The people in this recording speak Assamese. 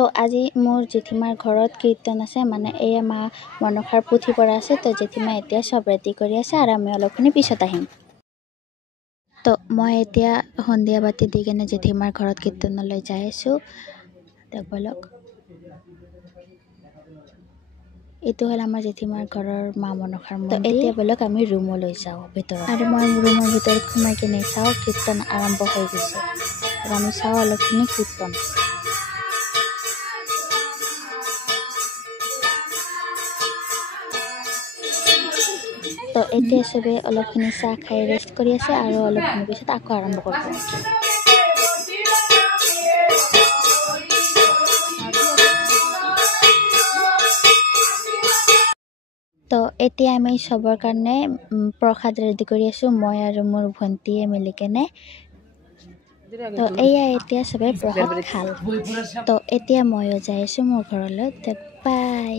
তো আজি মোৰ জেঠিমাৰ ঘৰত কীৰ্তন আছে মানে এয়া মা মনসাৰ পুথি পৰা আছে তো জেঠিমা এতিয়া সব ৰেডি কৰি আছে আৰু আমি অলপখিনি পিছত আহিম তো মই এতিয়া সন্ধিয়া বাতি দি কেনে জেঠিমাৰ ঘৰত কীৰ্তনলৈ যাই আছো বলক এইটো হ'ল আমাৰ জেঠিমাৰ ঘৰৰ মা মনসাৰ মন্দিৰ তো এতিয়া বলক আমি ৰুমলৈ যাওঁ ভিতৰত আৰু মই ৰুমৰ ভিতৰত সোমাই কেনে চাওঁ কীৰ্তন আৰম্ভ হৈ গৈছে আৰু আমি চাওঁ অলপখিনি কীৰ্তন তো এতিয়া সবে অলপখিনি চাহ খাই ৰেষ্ট কৰি আছে আৰু অলপখিনি পিছত আকৌ আৰম্ভ কৰিব তো এতিয়া আমি সবৰ কাৰণে প্ৰসাদ ৰেডি কৰি আছো মই আৰু মোৰ ভণ্টিয়ে মিলি কেনে তো এয়া এতিয়া সবে প্ৰসাদ খাল তো এতিয়া ময়ো যাই আছো মোৰ ঘৰলৈ বাই